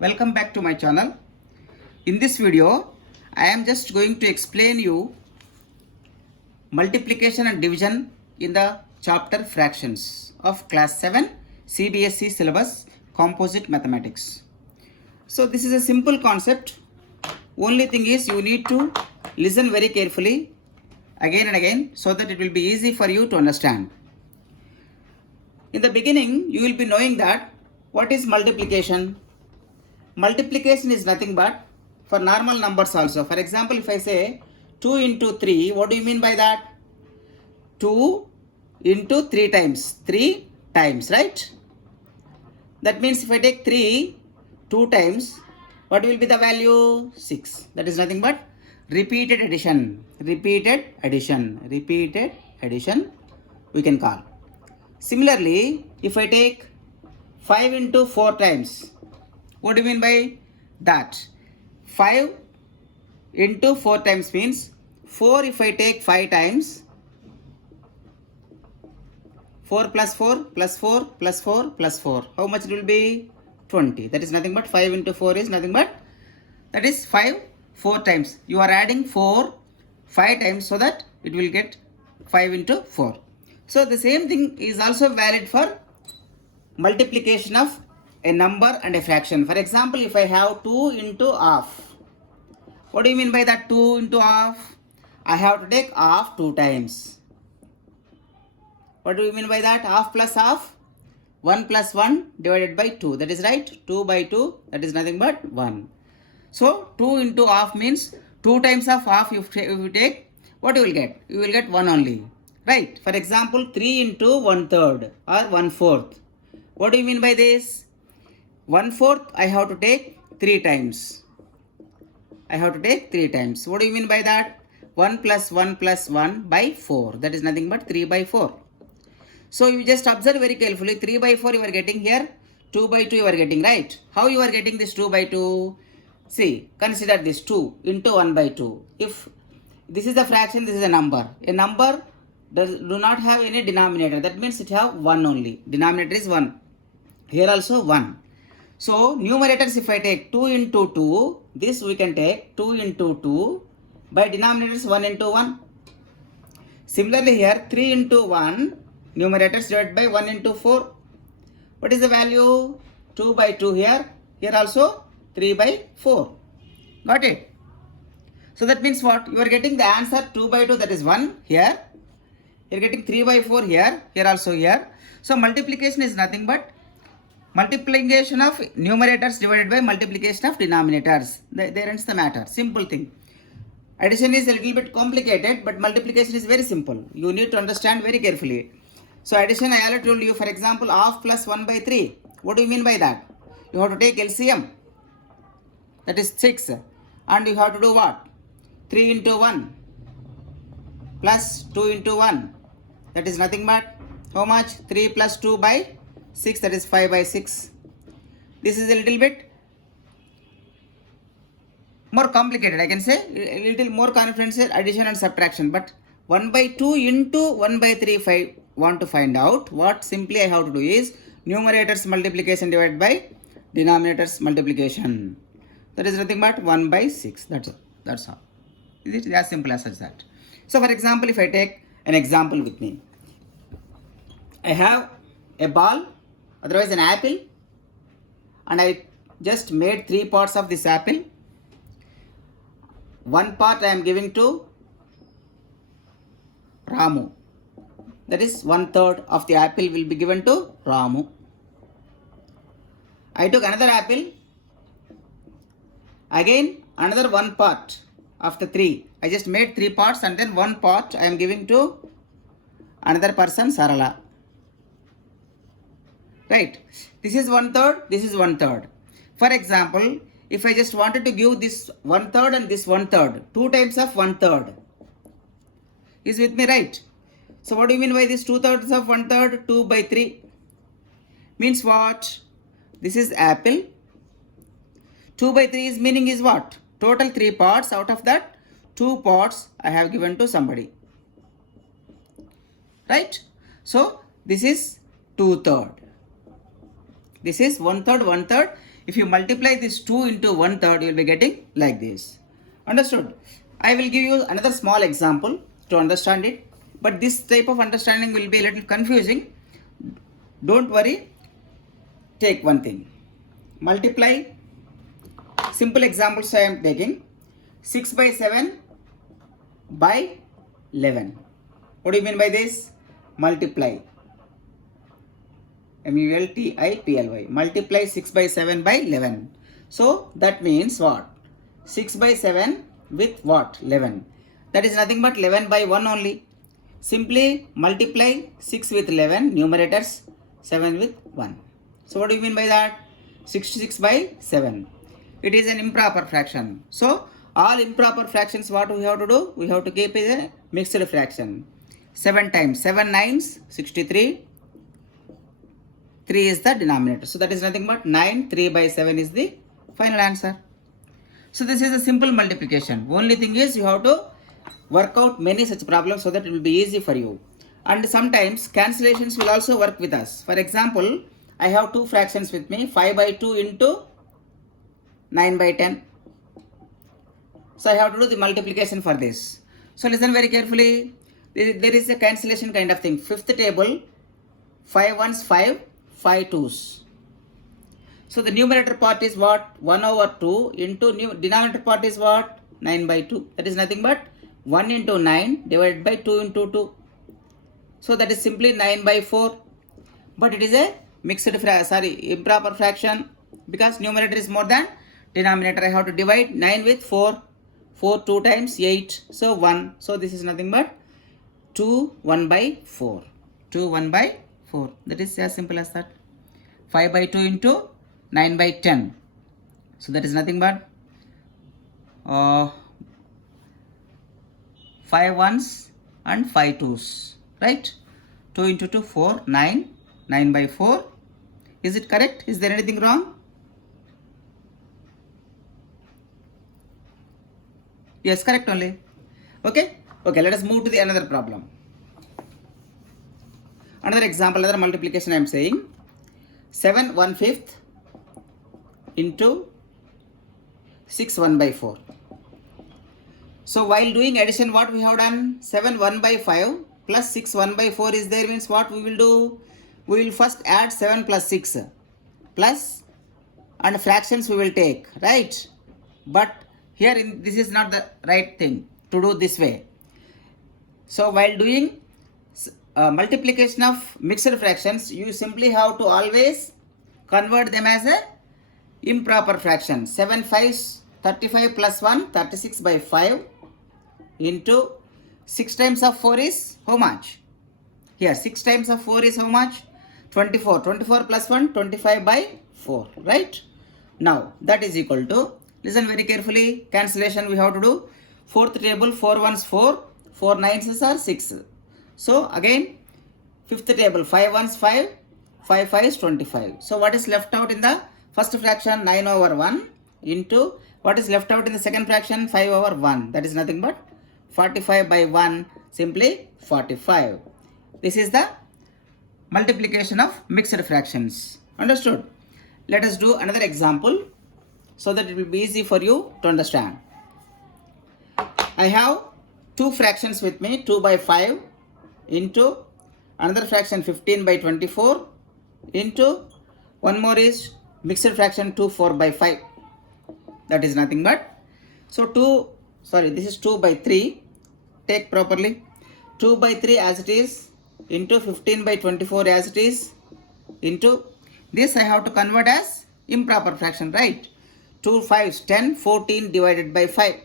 Welcome back to my channel. In this video, I am just going to explain you multiplication and division in the chapter fractions of class 7 CBSE syllabus composite mathematics. So this is a simple concept. Only thing is you need to listen very carefully again and again so that it will be easy for you to understand. In the beginning, you will be knowing that what is multiplication. Multiplication is nothing but for normal numbers also. For example, if I say 2 into 3, what do you mean by that? 2 into 3 times. 3 times, right? That means if I take 3, 2 times, what will be the value? 6. That is nothing but repeated addition. Repeated addition. Repeated addition we can call. Similarly, if I take 5 into 4 times, what do you mean by that? 5 into 4 times means 4 if I take 5 times, 4 plus 4 plus 4 plus 4 plus 4. How much it will be? 20. That is nothing but 5 into 4 is nothing but that is 5 4 times. You are adding 4 5 times so that it will get 5 into 4. So the same thing is also valid for multiplication of a number and a fraction. For example, if I have 2 into half, what do you mean by that 2 into half? I have to take half 2 times. What do you mean by that? Half plus half? 1 plus 1 divided by 2. That is right. 2 by 2, that is nothing but 1. So 2 into half means 2 times of half if you take, what you will get? You will get 1 only. Right. For example, 3 into 1/3 or 1/4. What do you mean by this? 1/4 I have to take 3 times. I have to take 3 times. What do you mean by that? 1 plus 1 plus 1 by 4. That is nothing but 3 by 4. So you just observe very carefully. 3 by 4 you are getting here. 2 by 2 you are getting, right? How you are getting this 2 by 2? See, consider this 2 into 1 by 2. If this is a fraction, this is a number. A number do not have any denominator. That means it have 1 only. Denominator is 1. Here also 1. So numerators, if I take 2 into 2, this we can take 2 into 2. By denominators 1 into 1. Similarly here 3 into 1, numerators divided by 1 into 4. What is the value? 2 by 2 here. Here also 3 by 4. Got it? So that means what? You are getting the answer 2 by 2, that is 1 here. You are getting 3 by 4 here. Here also here. So multiplication is nothing but multiplication of numerators divided by multiplication of denominators. There ends the matter. Simple thing. Addition is a little bit complicated, but multiplication is very simple. You need to understand very carefully. So addition, I already told you, for example, half plus 1 by 3. What do you mean by that? You have to take LCM. That is 6. And you have to do what? 3 into 1 plus 2 into 1. That is nothing but how much? 3 plus 2 by 6, that is 5 by 6. This is a little bit more complicated, I can say, a little more confidential addition and subtraction. But 1 by 2 into 1 by 3, if I want to find out, what simply I have to do is numerators multiplication divided by denominators multiplication. That is nothing but 1 by 6. That's all. That's all. It is as simple as such that. So for example, if I take an example with me, I have a ball, otherwise an apple, and I just made 3 parts of this apple. One part I am giving to Ramu. That is 1/3 of the apple will be given to Ramu. I took another apple. Again another 1 part after 3. I just made 3 parts and then 1 part I am giving to another person, Sarala. Right. This is 1/3. This is 1/3. For example, if I just wanted to give this 1/3 and this 1/3, 2 times of 1/3. Is with me, right? So what do you mean by this 2/3 of 1/3? 2 by 3. Means what? This is apple. 2 by 3 is meaning is what? Total 3 parts. Out of that, 2 parts I have given to somebody. Right? So this is 2/3. This is 1/3, 1/3. If you multiply this 2 into 1/3, you will be getting like this. Understood? I will give you another small example to understand it. But this type of understanding will be a little confusing. Don't worry. Take one thing. Multiply. Simple examples I am taking. 6 by 7 by 11. What do you mean by this? Multiply. multiply. Multiply 6 by 7 by 11. So that means what? 6 by 7 with what? 11. That is nothing but 11 by 1 only. Simply multiply 6 with 11, numerators, 7 with 1. So what do you mean by that? 66 by 7. It is an improper fraction. So all improper fractions, what we have to do? We have to keep it a mixed fraction. 7 times 7 nines, 63. 3 is the denominator. So that is nothing but 9. 3 by 7 is the final answer. So this is a simple multiplication. Only thing is you have to work out many such problems so that it will be easy for you. And sometimes cancellations will also work with us. For example, I have two fractions with me. 5 by 2 into 9 by 10. So I have to do the multiplication for this. So listen very carefully. There is a cancellation kind of thing. Fifth table, 5 ones 5, 5 twos. So the numerator part is what? 1 over 2 into denominator part is what? 9 by 2. That is nothing but 1 into 9 divided by 2 into 2. So that is simply 9 by 4. But it is a improper fraction because numerator is more than denominator. I have to divide 9 with 4. 4 2 times 8. So 1. So this is nothing but 2 1 by 4. 2 1 by 4. That is as simple as that. 5 by 2 into 9 by 10. So that is nothing but 5 ones and 5 twos. Right? 2 into 2, 4, 9. 9 by 4. Is it correct? Is there anything wrong? Yes, correct only. Okay? Okay, let us move to the another problem. Another example, another multiplication I am saying. 7 1/5 into 6 1 by 4. So while doing addition, what we have done? 7 1 by 5 plus 6 1 by 4 is there, means what we will do? We will first add 7 plus 6 plus and fractions we will take, right? But here this is not the right thing to do this way. So while doing multiplication of mixed fractions, you simply have to always convert them as a improper fraction. 7 5s 35 plus 1 36 by 5 into 6 times of 4 is how much? Here 6 times of 4 is how much? 24. 24 plus 1 25 by 4, right? Now that is equal to, listen very carefully, cancellation we have to do. Fourth table, 4 ones 4, 4 nines are 6. So again, fifth table, 5 ones 5, 5 5s 25. So what is left out in the first fraction? 9 over 1 into what is left out in the second fraction? 5 over 1. That is nothing but 45 by 1, simply 45. This is the multiplication of mixed fractions. Understood? Let us do another example so that it will be easy for you to understand. I have two fractions with me, 2 by 5 into another fraction 15 by 24 into one more is mixed fraction 2 4 by 5. That is nothing but, so this is 2 by 3. Take properly. 2 by 3 as it is into 15 by 24 as it is into this I have to convert as improper fraction, right? 2 5s 10 14 divided by 5.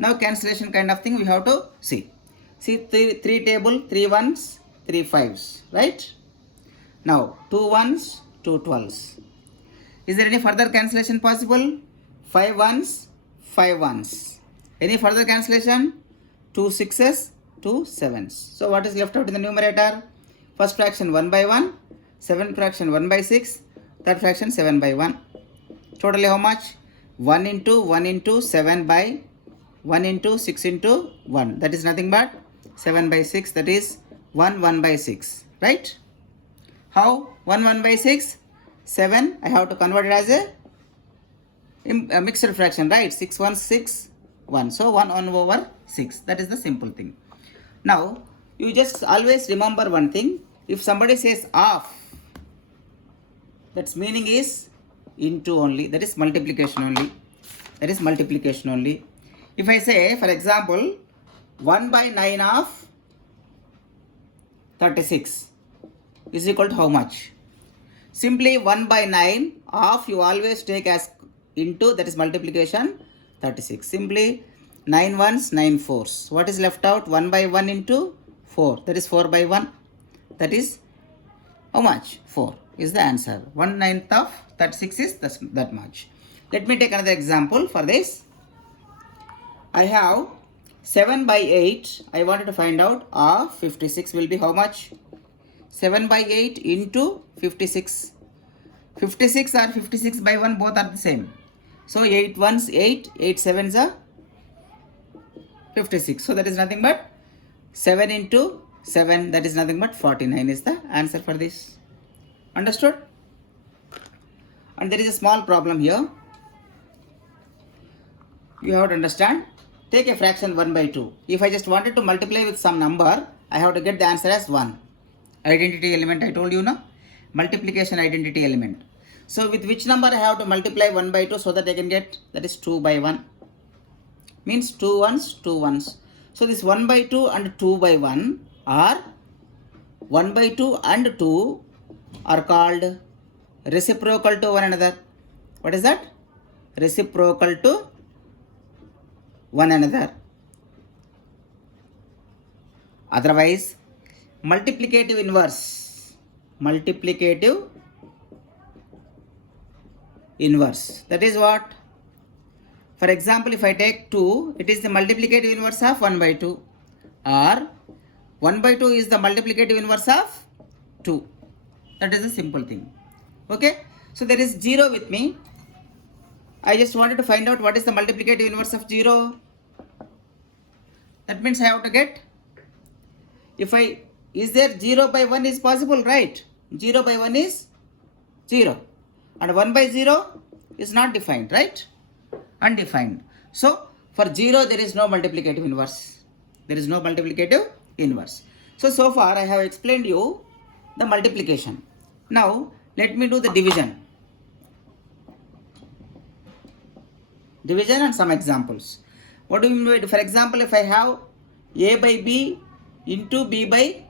Now cancellation kind of thing we have to see. See 3 table, 3 ones, 3 5s, right? Now 2 ones, 2 12s. Is there any further cancellation possible? 5 ones, 5 ones. Any further cancellation? 2 6s, 2 7s. So what is left out in the numerator? First fraction 1 by 1, second fraction 1 by 6, third fraction 7 by 1. Totally how much? 1 into 7 by 1 into 6 into 1. That is nothing but 7 by 6. That is 1 by 6. Right? How? 1 by 6? 7. I have to convert it as a mixed fraction, right? 6 1 6 1. So 1 over 6. That is the simple thing. Now, you just always remember one thing. If somebody says half, that's meaning is into only. That is multiplication only. That is multiplication only. If I say, for example, 1 by 9 of 36 is equal to how much? Simply 1 by 9 half you always take as into, that is multiplication, 36. Simply 9 ones, 9 fours. What is left out? 1 by 1 into 4. That is 4 by 1. That is how much? 4 is the answer. 1/9 of 36 is that much. Let me take another example for this. I have 7 by 8. I wanted to find out 56 will be how much? 7 by 8 into 56. 56 or 56 by 1 both are the same. So 8 ones 8, 8 sevens are 56. So that is nothing but 7 into 7, that is nothing but 49 is the answer for this. Understood? And there is a small problem here. You have to understand. Take a fraction 1 by 2. If I just wanted to multiply with some number, I have to get the answer as 1. Identity element, I told you now. Multiplication identity element. So with which number I have to multiply 1 by 2 so that I can get, that is 2 by 1. Means 2 ones, 2 ones. So this 1 by 2 and 2 by 1 are 1 by 2 and 2 are called reciprocal to one another. What is that? Reciprocal to one another. Otherwise, multiplicative inverse. Multiplicative inverse. That is what? For example, if I take 2, it is the multiplicative inverse of 1 by 2. Or 1 by 2 is the multiplicative inverse of 2. That is a simple thing. Okay. So there is 0 with me. I just wanted to find out what is the multiplicative inverse of 0. That means I have to get, is there 0 by 1 is possible, right? 0 by 1 is 0. And 1 by 0 is not defined, right? Undefined. So for 0 there is no multiplicative inverse. There is no multiplicative inverse. So far I have explained you the multiplication. Now let me do the division. Division and some examples. What do you mean by, for example, if I have A by B into B by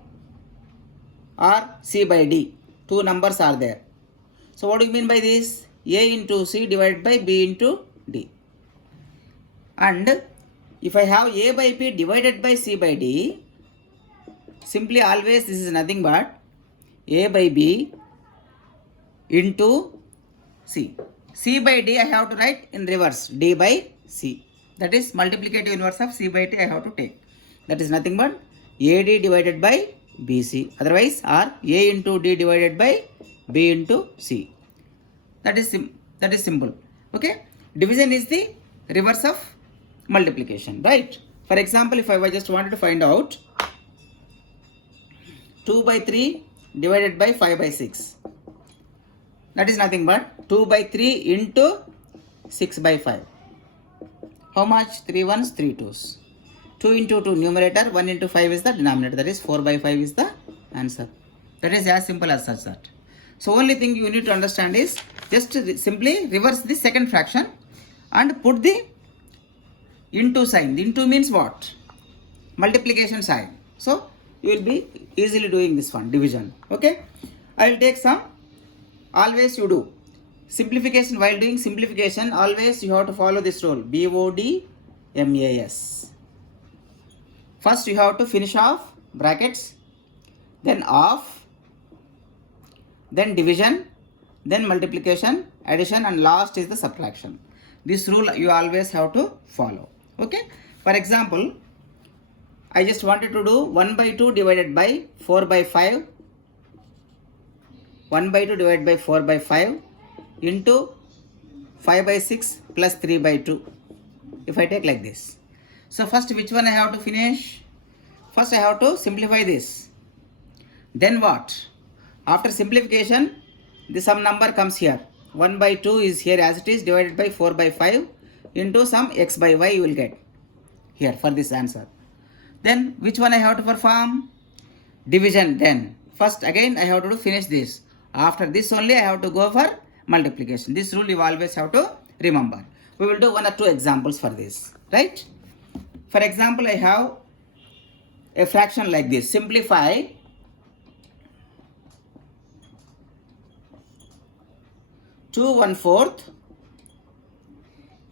or C by D. Two numbers are there. So what do you mean by this? A into C divided by B into D. And if I have A by B divided by C by D, simply always this is nothing but A by B into C. C by D I have to write in reverse, D by C. That is multiplicative inverse of C by D I have to take. That is nothing but AD divided by BC. Otherwise, or A into D divided by B into C. That is simple. Okay. Division is the reverse of multiplication, right? For example, if I just wanted to find out 2 by 3 divided by 5 by 6. That is nothing but 2 by 3 into 6 by 5. How much? 3 ones, 3 twos. 2 into 2 numerator, 1 into 5 is the denominator. That is 4 by 5 is the answer. That is as simple as such that. So only thing you need to understand is just simply reverse the second fraction and put the into sign. The into means what? Multiplication sign. So you will be easily doing this one, division. Okay. I will take some. Always you do simplification. While doing simplification, always you have to follow this rule, BODMAS. First you have to finish off brackets, then off, then division, then multiplication, addition, and last is the subtraction. This rule you always have to follow. Okay. For example, I just wanted to do 1 by 2 divided by 4 by 5. 1 by 2 divided by 4 by 5 into 5 by 6 plus 3 by 2. If I take like this. So first which one I have to finish? First I have to simplify this. Then what? After simplification, some number comes here. 1 by 2 is here as it is, divided by 4 by 5 into some x by y you will get here for this answer. Then which one I have to perform? Division. Then first again I have to finish this. After this only I have to go for multiplication. This rule you always have to remember. We will do 1 or 2 examples for this, right? For example, I have a fraction like this. Simplify 2/4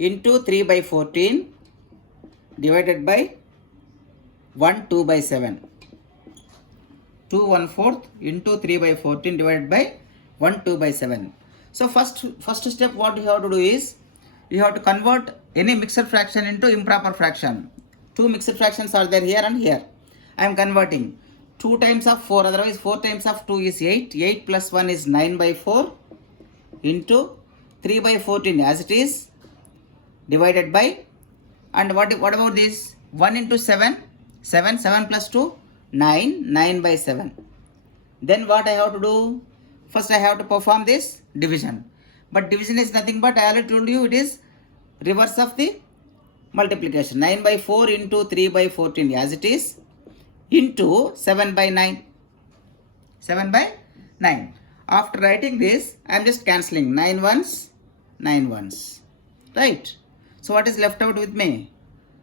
into 3 by 14 divided by 2 by 7. 2/4 into 3 by 14 divided by 2 by 7. So first step what you have to do is you have to convert any mixed fraction into improper fraction. Two mixed fractions are there here and here. I am converting 2 times of 4, otherwise 4 times of 2 is 8. 8 plus 1 is 9 by 4 into 3 by 14 as it is divided by, and what about this? 1 into 7, 7 plus 2, 9, 9 by 7. Then what I have to do? First I have to perform this division. But division is nothing but, I already told you, it is reverse of the multiplication. 9 by 4 into 3 by 14 as it is into 7 by 9. 7 by 9. After writing this, I am just cancelling 9 ones, 9 ones. Right? So what is left out with me?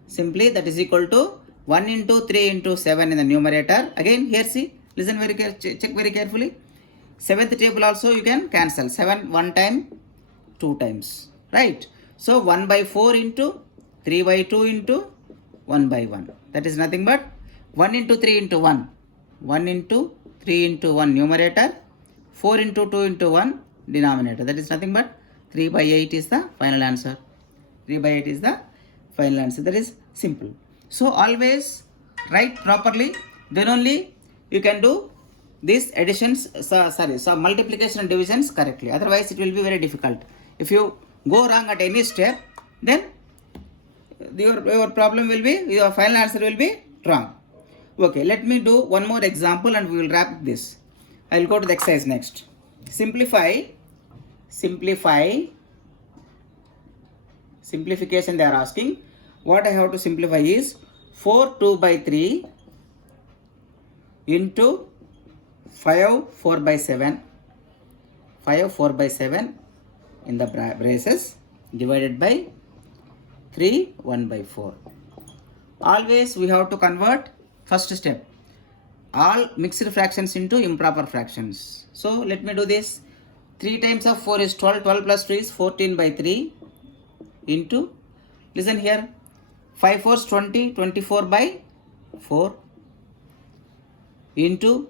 Simply that is equal to 1 into 3 into 7 in the numerator. Again here see, listen very carefully, check very carefully. 7th table also you can cancel. 7 one time, 2 times. Right? So 1 by 4 into 3 by 2 into 1 by 1. That is nothing but 1 into 3 into 1. 1 into 3 into 1 numerator. 4 into 2 into 1 denominator. That is nothing but 3 by 8 is the final answer. 3 by 8 is the final answer. That is simple. So always write properly. Then only you can do these additions, so multiplication and divisions correctly. Otherwise it will be very difficult. If you go wrong at any step, then your problem will be, your final answer will be wrong. Okay, let me do one more example and we will wrap this. I will go to the exercise next. Simplification they are asking. What I have to simplify is 4 2 by 3 into 5 4 by 7. 5 4 by 7 in the braces divided by 3 1 by 4. Always we have to convert, first step, all mixed fractions into improper fractions. So let me do this. 3 times of 4 is 12. 12 plus 2 is 14 by 3 into, listen here, 5 4 is 20. 24 by 4 into,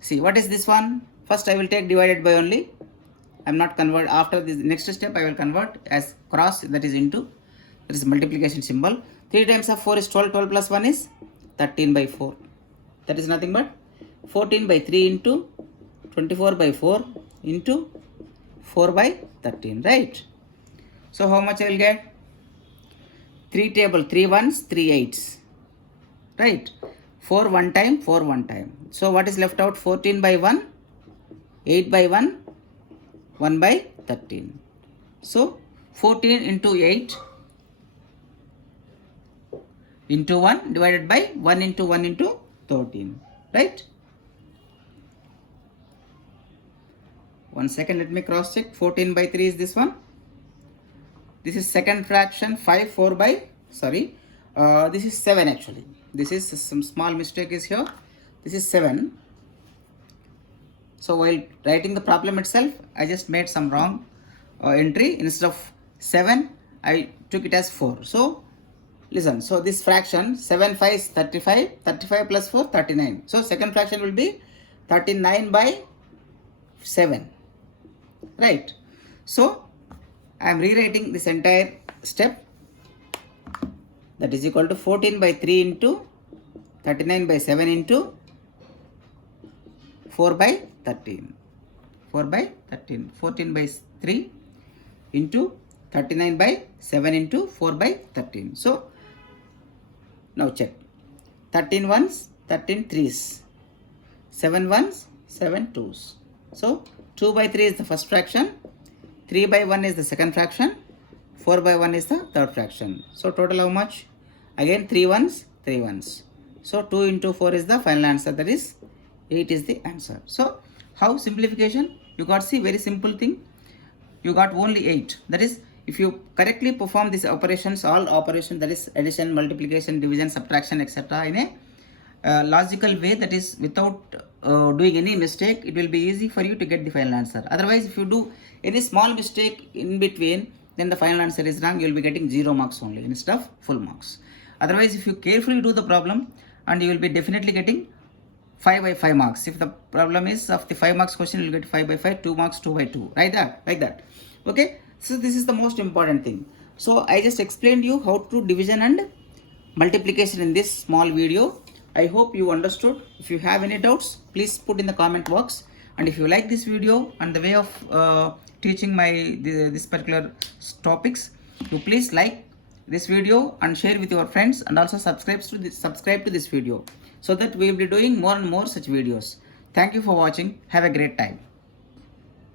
see what is this one? First I will take divided by only. I am not convert. After this next step I will convert as cross, that is into, that is multiplication symbol. 3 times of 4 is 12. 12 plus 1 is 13 by 4. That is nothing but 14 by 3 into 24 by 4 into 4 by 13. Right? So how much I will get? 3 table, 3 ones, 3 eights. Right? 4 one time, 4 one time. So what is left out? 14 by 1, 8 by 1, 1 by 13. So 14 into 8 into 1 divided by 1 into 1 into 13. Right? 1 second, let me cross check. 14 by 3 is this one. This is second fraction. 5 4 by, sorry, this is 7 actually. This is some small mistake is here. This is 7. So while writing the problem itself, I just made some wrong entry. Instead of 7, I took it as 4. So listen, so this fraction 7 5 is 35. 35 plus 4, 39. So second fraction will be 39 by 7. Right? So I am rewriting this entire step. That is equal to 14 by 3 into 39 by 7 into 4 by 13. 4 by 13. 14 by 3 into 39 by 7 into 4 by 13. So now check. 13 ones, 13 threes. 7 ones, 7 twos. So 2 by 3 is the first fraction. 3 by 1 is the second fraction, 4 by 1 is the third fraction. So total how much? Again 3 ones, 3 ones. So 2 into 4 is the final answer, that is 8 is the answer. So how simplification? You got, see, very simple thing. You got only 8. That is, if you correctly perform these operations, all operations, that is addition, multiplication, division, subtraction, etc. in a logical way, that is without doing any mistake, it will be easy for you to get the final answer. Otherwise, if you do any small mistake in between, then the final answer is wrong. You will be getting 0 marks only instead of full marks. Otherwise, if you carefully do the problem, and you will be definitely getting 5 by 5 marks. If the problem is of the 5 marks question, you will get 5 by 5, 2 marks, 2 by 2. Right there, like that. Okay. So this is the most important thing. So I just explained you how to do division and multiplication in this small video. I hope you understood. If you have any doubts, please put in the comment box. And if you like this video and the way of teaching this particular topics, you please like this video and share with your friends, and also subscribe to this video, so that we will be doing more and more such videos. Thank you for watching. Have a great time.